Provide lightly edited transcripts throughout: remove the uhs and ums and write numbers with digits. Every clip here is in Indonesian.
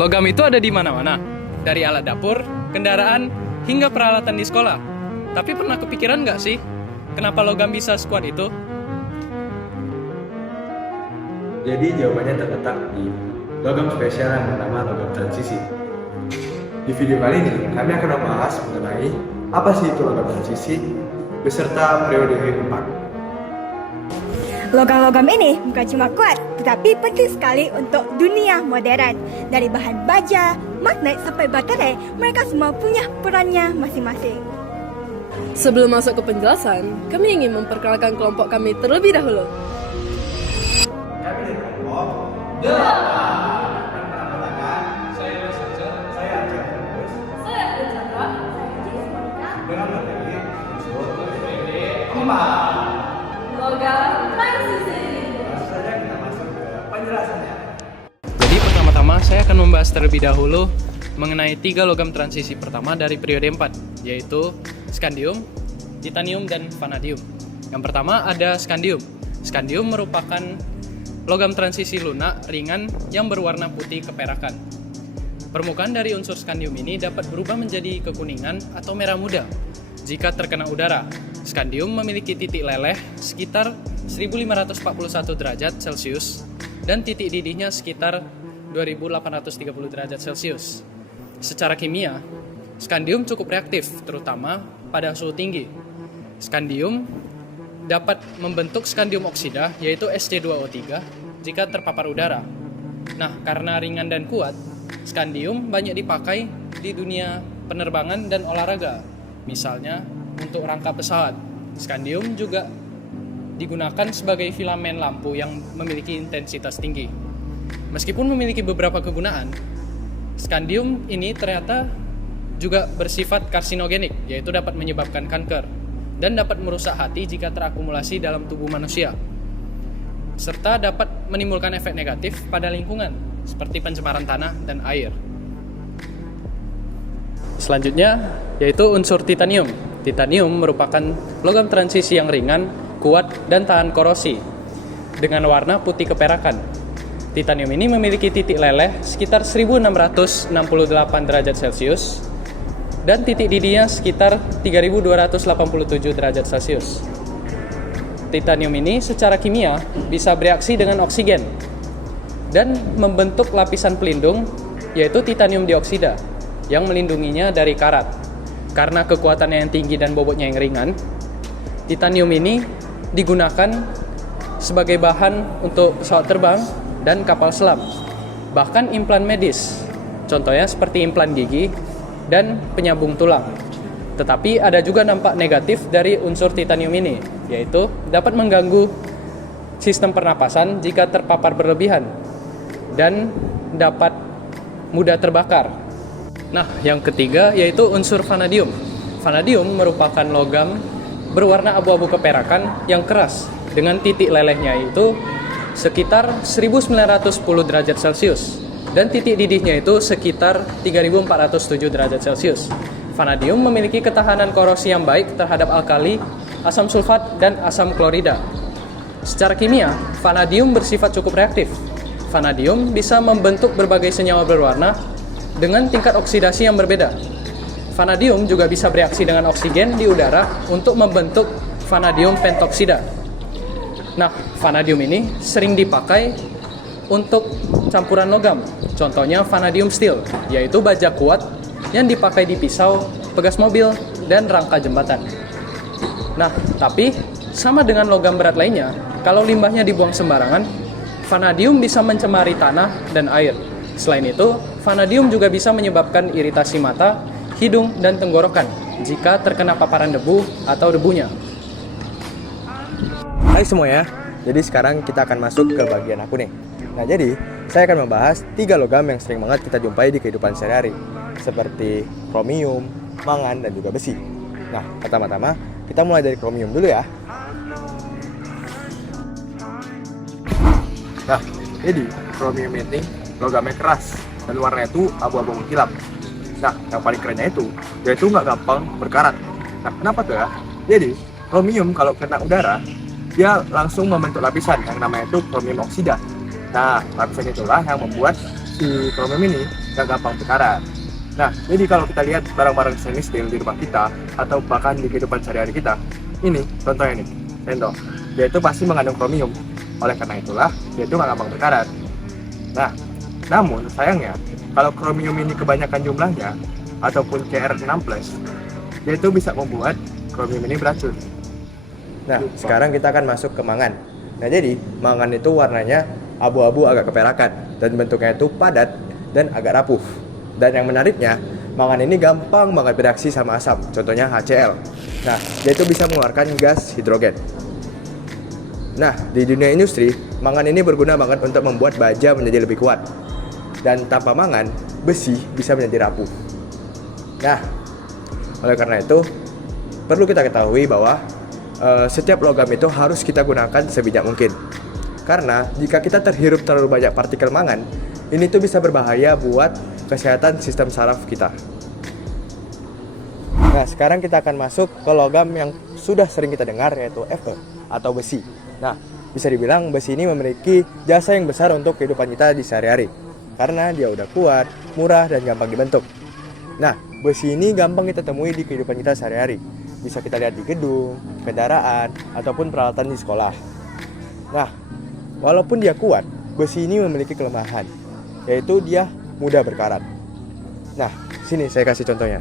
Logam itu ada di mana-mana, dari alat dapur, kendaraan, hingga peralatan di sekolah. Tapi pernah kepikiran nggak sih, kenapa logam bisa sekuat itu? Jadi jawabannya terletak di logam spesial yang bernama logam transisi. Di video kali ini, kami akan membahas mengenai apa sih itu logam transisi beserta periode 4. Logam-logam ini bukan cuma kuat, tetapi penting sekali untuk dunia modern. Dari bahan baja, magnet sampai baterai, mereka semua punya perannya masing-masing. Sebelum masuk ke penjelasan, kami ingin memperkenalkan kelompok kami terlebih dahulu. Kami dari kelompok dengan materi unsur Logam transisi. langsung saja kita masuk ke penjelasannya. Jadi pertama-tama saya akan membahas terlebih dahulu mengenai 3 logam transisi pertama dari periode 4, yaitu skandium, titanium, dan vanadium. Yang pertama ada skandium. Skandium merupakan logam transisi lunak ringan yang berwarna putih keperakan. Permukaan dari unsur skandium ini dapat berubah menjadi kekuningan atau merah muda jika terkena udara. Skandium memiliki titik leleh sekitar 1541 derajat Celcius dan titik didihnya sekitar 2830 derajat Celcius. Secara kimia, skandium cukup reaktif, terutama pada suhu tinggi. Skandium dapat membentuk skandium oksida, yaitu Sc2O3, jika terpapar udara. Nah, karena ringan dan kuat, skandium banyak dipakai di dunia penerbangan dan olahraga. Misalnya, untuk rangka pesawat. Skandium juga digunakan sebagai filamen lampu yang memiliki intensitas tinggi. Meskipun memiliki beberapa kegunaan, skandium ini ternyata juga bersifat karsinogenik, yaitu dapat menyebabkan kanker dan dapat merusak hati jika terakumulasi dalam tubuh manusia, serta dapat menimbulkan efek negatif pada lingkungan seperti pencemaran tanah dan air. Selanjutnya yaitu unsur titanium. Titanium merupakan logam transisi yang ringan, kuat, dan tahan korosi dengan warna putih keperakan. Titanium ini memiliki titik leleh sekitar 1668 derajat Celcius dan titik didihnya sekitar 3287 derajat Celcius. Titanium ini secara kimia bisa bereaksi dengan oksigen dan membentuk lapisan pelindung, yaitu titanium dioksida yang melindunginya dari karat. Karena kekuatannya yang tinggi dan bobotnya yang ringan, titanium ini digunakan sebagai bahan untuk pesawat terbang dan kapal selam. Bahkan implan medis, contohnya seperti implan gigi dan penyambung tulang. Tetapi ada juga dampak negatif dari unsur titanium ini, yaitu dapat mengganggu sistem pernapasan jika terpapar berlebihan dan dapat mudah terbakar. Nah, yang ketiga yaitu unsur vanadium. Vanadium merupakan logam berwarna abu-abu keperakan yang keras dengan titik lelehnya itu sekitar 1910 derajat Celcius dan titik didihnya itu sekitar 3407 derajat Celcius. Vanadium memiliki ketahanan korosi yang baik terhadap alkali, asam sulfat, dan asam klorida. Secara kimia, vanadium bersifat cukup reaktif. Vanadium bisa membentuk berbagai senyawa berwarna dengan tingkat oksidasi yang berbeda. Vanadium juga bisa bereaksi dengan oksigen di udara untuk membentuk vanadium pentoksida. Nah, vanadium ini sering dipakai untuk campuran logam. Contohnya vanadium steel, yaitu baja kuat yang dipakai di pisau, pegas mobil, dan rangka jembatan. Nah, tapi sama dengan logam berat lainnya, kalau limbahnya dibuang sembarangan, vanadium bisa mencemari tanah dan air. Selain itu, vanadium juga bisa menyebabkan iritasi mata, hidung, dan tenggorokan jika terkena paparan debu atau debunya. Hai semuanya, jadi sekarang kita akan masuk ke bagian aku nih. Nah jadi, saya akan membahas 3 logam yang sering banget kita jumpai di kehidupan sehari-hari, seperti kromium, mangan, dan juga besi. Nah, pertama-tama kita mulai dari kromium dulu ya. Nah, jadi kromium ini logamnya keras dan warnanya itu abu-abu mengkilap. Nah, yang paling kerennya itu, dia itu nggak gampang berkarat. Nah, kenapa tuh ya? Jadi, kromium kalau kena udara, dia langsung membentuk lapisan yang namanya itu kromium oksida. Nah, lapisan itulah yang membuat si kromium ini nggak gampang berkarat. Nah, jadi kalau kita lihat barang-barang stainless steel di rumah kita atau bahkan di kehidupan sehari-hari kita, ini contohnya nih, sendok. Dia itu pasti mengandung kromium. Oleh karena itulah, dia itu nggak gampang berkarat. Nah, namun sayangnya, kalau kromium ini kebanyakan jumlahnya, ataupun Cr6+, dia itu bisa membuat kromium ini beracun. Nah, sekarang kita akan masuk ke mangan. Nah, jadi mangan itu warnanya abu-abu agak keperakan dan bentuknya itu padat dan agak rapuh. Dan yang menariknya, mangan ini gampang banget bereaksi sama asam, contohnya HCl. Nah, dia itu bisa mengeluarkan gas hidrogen. Nah, di dunia industri, mangan ini berguna banget untuk membuat baja menjadi lebih kuat. Dan tanpa mangan, besi bisa menjadi rapuh. Nah, oleh karena itu, perlu kita ketahui bahwa setiap logam itu harus kita gunakan sebijak mungkin. Karena jika kita terhirup terlalu banyak partikel mangan, ini tuh bisa berbahaya buat kesehatan sistem saraf kita. Nah, sekarang kita akan masuk ke logam yang sudah sering kita dengar, yaitu Fe atau besi. Nah, bisa dibilang besi ini memiliki jasa yang besar untuk kehidupan kita di sehari-hari. Karena dia udah kuat, murah, dan gampang dibentuk. Nah, besi ini gampang kita temui di kehidupan kita sehari-hari. Bisa kita lihat di gedung, kendaraan, ataupun peralatan di sekolah. Nah, walaupun dia kuat, besi ini memiliki kelemahan, yaitu dia mudah berkarat. Nah, sini saya kasih contohnya.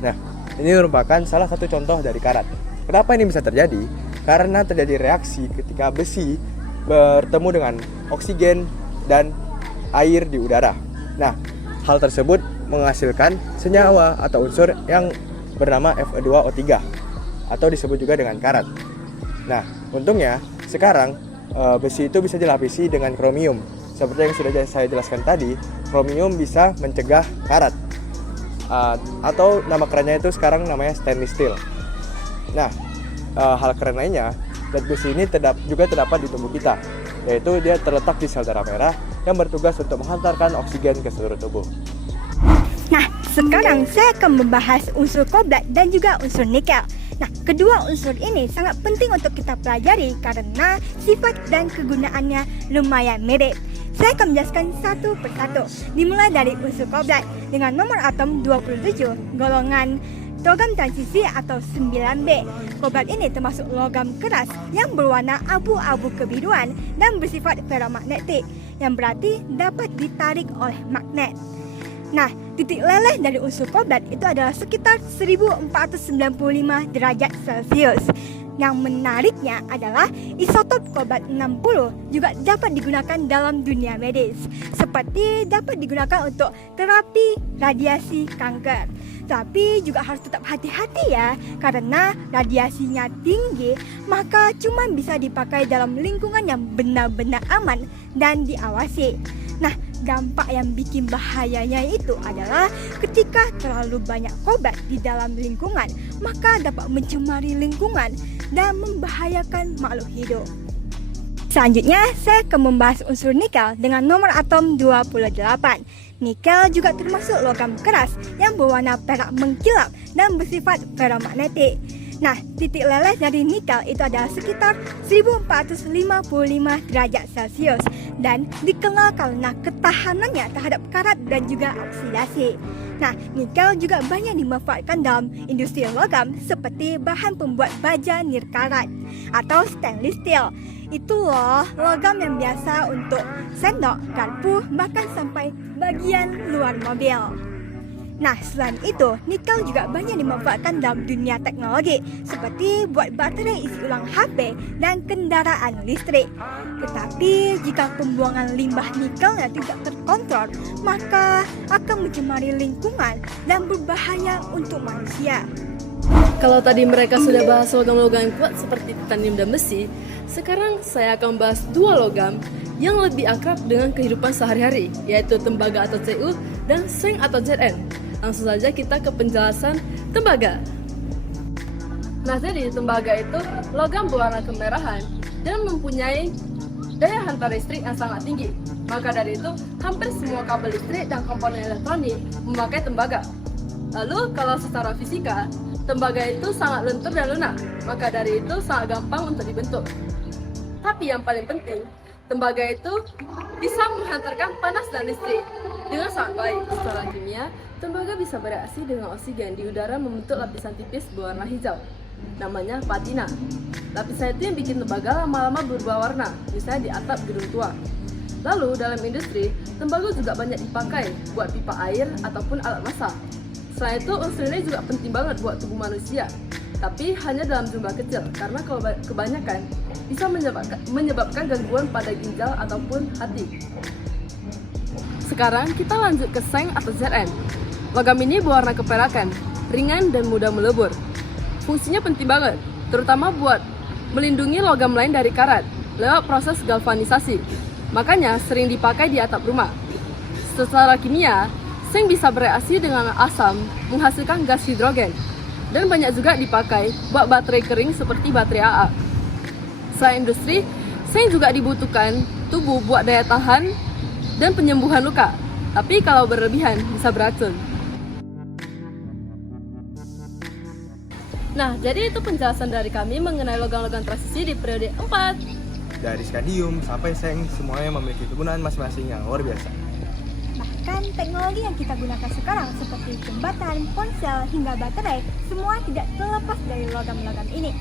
Nah, ini merupakan salah satu contoh dari karat. Kenapa ini bisa terjadi? Karena terjadi reaksi ketika besi bertemu dengan oksigen dan air di udara. Nah, hal tersebut menghasilkan senyawa atau unsur yang bernama Fe2O3 atau disebut juga dengan karat. Nah, untungnya sekarang besi itu bisa dilapisi dengan kromium. Seperti yang sudah saya jelaskan tadi, kromium bisa mencegah karat. Atau nama kerennya itu sekarang namanya stainless steel. Nah, hal keren lainnya, zat besi ini juga terdapat di tubuh kita, yaitu dia terletak di sel darah merah yang bertugas untuk menghantarkan oksigen ke seluruh tubuh. Nah, sekarang saya akan membahas unsur kobalt dan juga unsur nikel. Nah, kedua unsur ini sangat penting untuk kita pelajari karena sifat dan kegunaannya lumayan mirip. Saya akan menjelaskan satu persatu. Dimulai dari unsur kobalt dengan nomor atom 27, golongan logam transisi atau 9B. Kobalt ini termasuk logam keras yang berwarna abu-abu kebiruan dan bersifat feromagnetik, yang berarti dapat ditarik oleh magnet. Nah, titik leleh dari unsur kobalt itu adalah sekitar 1495 derajat Celcius. Yang menariknya adalah isotop kobalt 60 juga dapat digunakan dalam dunia medis, seperti dapat digunakan untuk terapi radiasi kanker. Tapi juga harus tetap hati-hati ya, karena radiasinya tinggi, maka cuma bisa dipakai dalam lingkungan yang benar-benar aman dan diawasi. Nah, dampak yang bikin bahayanya itu adalah ketika terlalu banyak kobalt di dalam lingkungan, maka dapat mencemari lingkungan dan membahayakan makhluk hidup. Selanjutnya, saya akan membahas unsur nikel dengan nomor atom 28. Nikel juga termasuk logam keras yang berwarna perak mengkilap dan bersifat feromagnetik. Nah, titik leleh dari nikel itu adalah sekitar 1455 derajat Celcius dan dikenal karena ketahanannya terhadap karat dan juga oksidasi. Nah, nikel juga banyak dimanfaatkan dalam industri logam seperti bahan pembuat baja nirkarat atau stainless steel. Itu loh logam yang biasa untuk sendok, garpu, bahkan sampai bagian luar mobil. Nah, selain itu, nikel juga banyak dimanfaatkan dalam dunia teknologi seperti buat baterai isi ulang HP dan kendaraan listrik. Tetapi jika pembuangan limbah nikelnya tidak terkontrol, maka akan mencemari lingkungan dan berbahaya untuk manusia. Kalau tadi mereka sudah bahas logam-logam yang kuat seperti titanium dan besi, sekarang saya akan bahas dua logam yang lebih akrab dengan kehidupan sehari-hari, yaitu tembaga atau Cu dan seng atau Zn. Langsung saja kita ke penjelasan tembaga. Nah, jadi tembaga itu logam berwarna kemerahan dan mempunyai daya hantar listrik yang sangat tinggi. Maka dari itu, hampir semua kabel listrik dan komponen elektronik memakai tembaga. Lalu, kalau secara fisika, tembaga itu sangat lentur dan lunak, maka dari itu sangat gampang untuk dibentuk. Tapi yang paling penting, Tembaga itu bisa menghantarkan panas dan listrik dengan sangat baik. Secara kimia, tembaga bisa bereaksi dengan oksigen di udara membentuk lapisan tipis berwarna hijau. Namanya patina. Lapisan itu yang bikin tembaga lama-lama berubah warna, misalnya di atap gedung tua. Lalu dalam industri, tembaga juga banyak dipakai buat pipa air ataupun alat masak. Selain itu, unsur ini juga penting banget buat tubuh manusia. Tapi hanya dalam jumlah kecil, karena kalau kebanyakan bisa menyebabkan gangguan pada ginjal ataupun hati. Sekarang kita lanjut ke seng atau Zn. Logam ini berwarna keperakan, ringan dan mudah melebur. Fungsinya penting banget, terutama buat melindungi logam lain dari karat lewat proses galvanisasi. Makanya sering dipakai di atap rumah. Secara kimia, seng bisa bereaksi dengan asam menghasilkan gas hidrogen. Dan banyak juga dipakai buat baterai kering seperti baterai AA. Selain industri, seng juga dibutuhkan tubuh buat daya tahan dan penyembuhan luka. Tapi kalau berlebihan bisa beracun. Nah, jadi itu penjelasan dari kami mengenai logam-logam transisi di periode 4. Dari skadium sampai seng, semuanya memiliki kegunaan masing-masing yang luar biasa. Bahkan teknologi yang kita gunakan sekarang seperti jembatan, ponsel, hingga baterai, semua tidak terlepas dari logam-logam ini.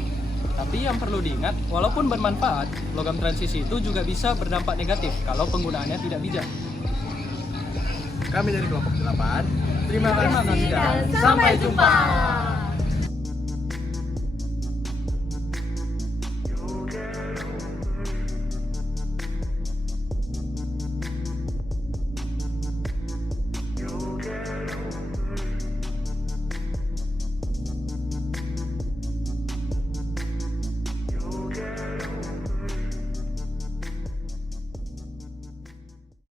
Tapi yang perlu diingat, walaupun bermanfaat, logam transisi itu juga bisa berdampak negatif kalau penggunaannya tidak bijak. Kami dari kelompok 8, terima kasih dan Sampai jumpa.